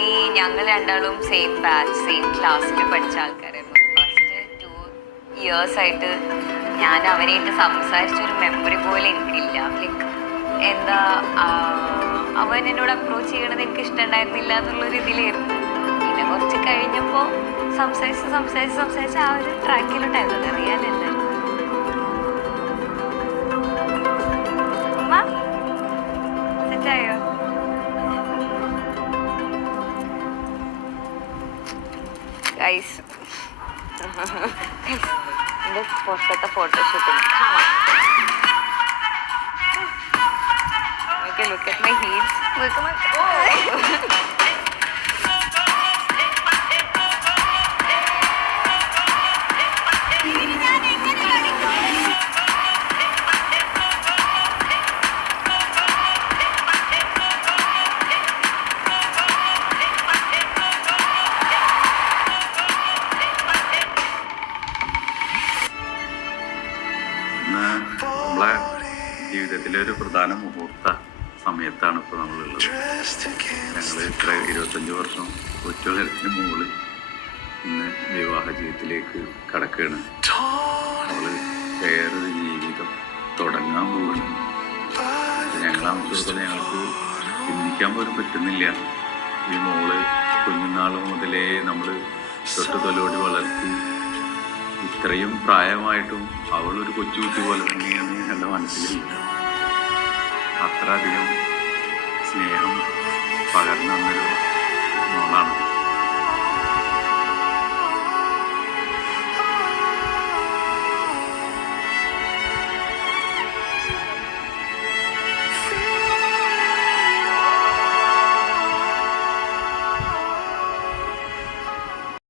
നീ ഞങ്ങൾ രണ്ടാളും സെയിം ബാച്ച് സെയിം ക്ലാസ്സിൽ പഠിച്ച ആൾക്കാരായിരുന്നു. ഫസ്റ്റ് 2 years ആയിട്ട് ഞാൻ അവനായിട്ട് സംസാരിച്ചൊരു മെമ്മറി പോലെ എനിക്കില്ല. ലൈക്ക് എന്താ അവൻ എന്നോട് അപ്രോച്ച് ചെയ്യണത് എനിക്ക് ഇഷ്ടമുണ്ടായിരുന്നില്ല എന്നുള്ളൊരു ഇതിലായിരുന്നു. പിന്നെ കുറച്ച് കഴിഞ്ഞപ്പോൾ സംസാരിച്ച് ആ ഒരു ട്രാക്കിലോട്ടായിരുന്നു. അറിയാനല്ല ഉമ്മ സെറ്റായോ? ഗൈസ് എൻ്റെ പുറത്തത്തെ ഫോട്ടോഷൂട്ടിന് look at my heels. Look at my... നമ്മളെ ജീവിതത്തിലെ ഒരു പ്രധാന മുഹൂർത്ത സമയത്താണ് ഇപ്പോൾ നമ്മളുള്ളത്. ഞങ്ങൾ ഇത്ര 25 വർഷം കൊച്ചുകളിന് മുകളിൽ ഇന്ന് വിവാഹ ജീവിതത്തിലേക്ക് കടക്കുകയാണ്. നമ്മൾ വേറൊരു ജീവിതം തുടങ്ങാൻ പോവുകയാണ്. ഞങ്ങളാമത്തോളം ഞങ്ങൾക്ക് ചിന്തിക്കാൻ പോലും പറ്റുന്നില്ല. ഈ മോള് കുഞ്ഞുനാൾ മുതലേ നമ്മൾ തൊട്ടുതൊലോടി വളർത്തി ഇത്രയും പ്രായമായിട്ടും അവളൊരു കൊച്ചുകുട്ടി പോലെ തന്നെയാണ് എൻ്റെ മനസ്സിലില്ല. അത്ര അധികം സ്നേഹം പകർന്നൊരു മോളാണ്.